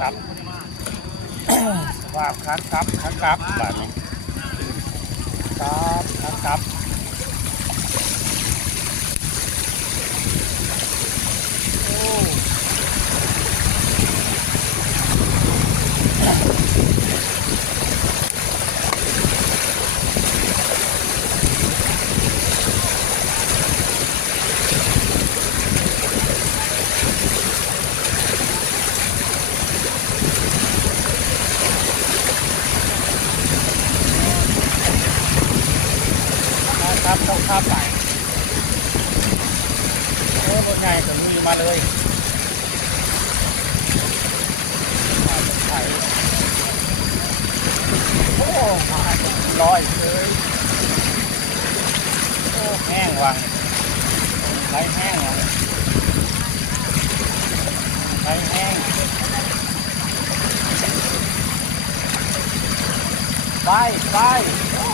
ครับว่าครับแบบนี้ครับโอ้ครับต้องข้ามไปโอ้รถใหญ่ตัวนี้มาเลยไถโอ้มาลอยเลยโอ้แห้งวังไหลแห้งวังไหลแห้งไปโอ้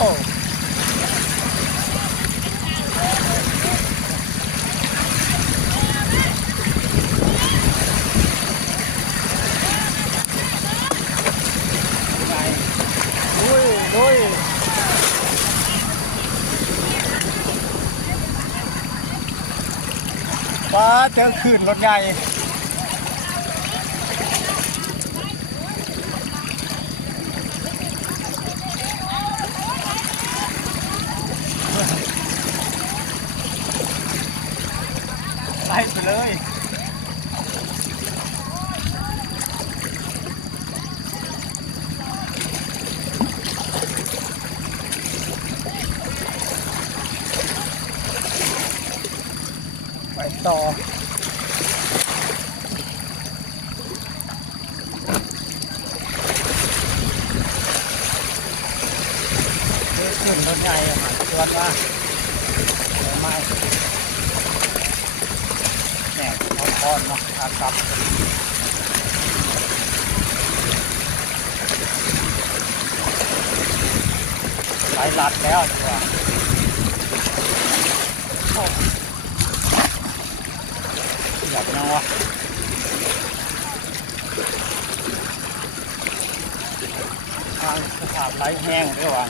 ดุยว้าเจอขื่นรถใหญ่ไล่ไปเลยไปต่อขึ้นรถใหญ่หาชวนว่าไม่แหน่พอนเนาะครับไหลลัดแล้วดีกว่าอยากยังวะทางสถาบไหลแห้งด้วยวะ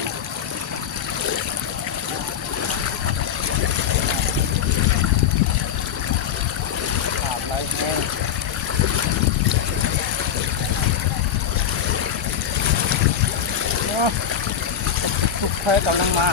ไหลแห้งทุกเพศกำลังมา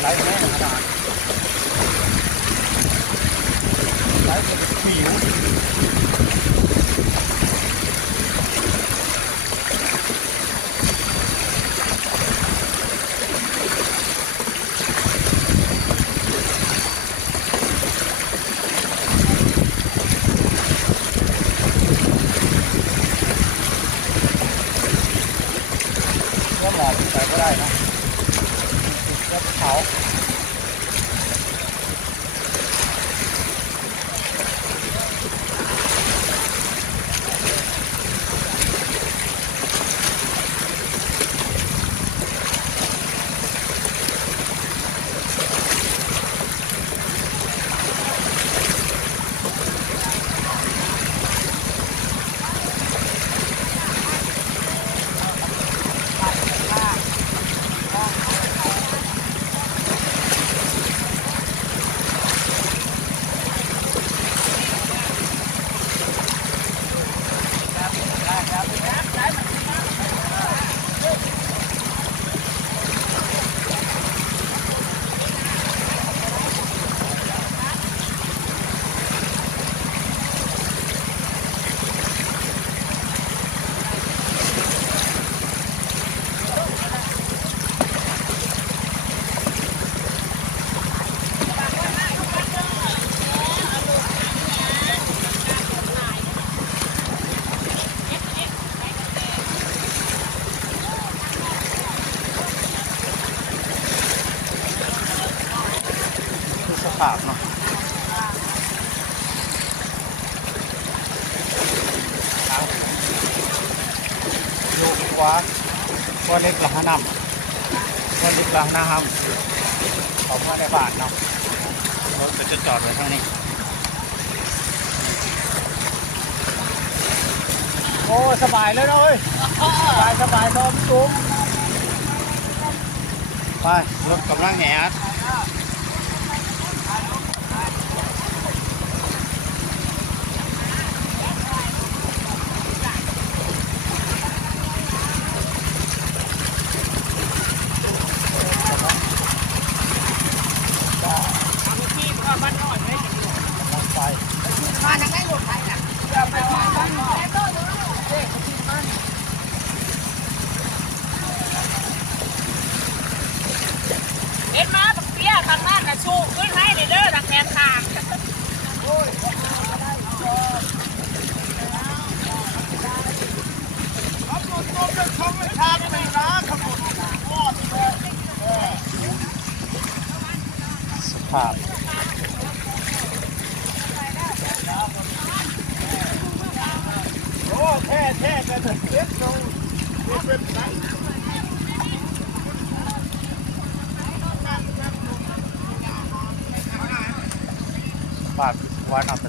ไหลแห้งขนาดไหลเป็นผิวก็หมอบใส่ก็ได้นะติดเขา ภาพเนาะอยู่กว่าก็เล็กละห้านำก็เล็กละห้าห้ำเขามาได้บ้านเนาะรถก็จะจอดไว้ทางนี้โอ้สบายเลยนะเว้ยสบายนอนสูงไปรถกำลังแหกไป มาทางไหนหลุดไปน่ะอย่าไปว่าบ้านนอกเอ็ดมาบักเปี้ยทางนั้นน่ะชูขึ้นให้เด้อทางแขนทางสภาพโอ้แท้กันเก็บตรงเป็นไงสภาพวันเอาไป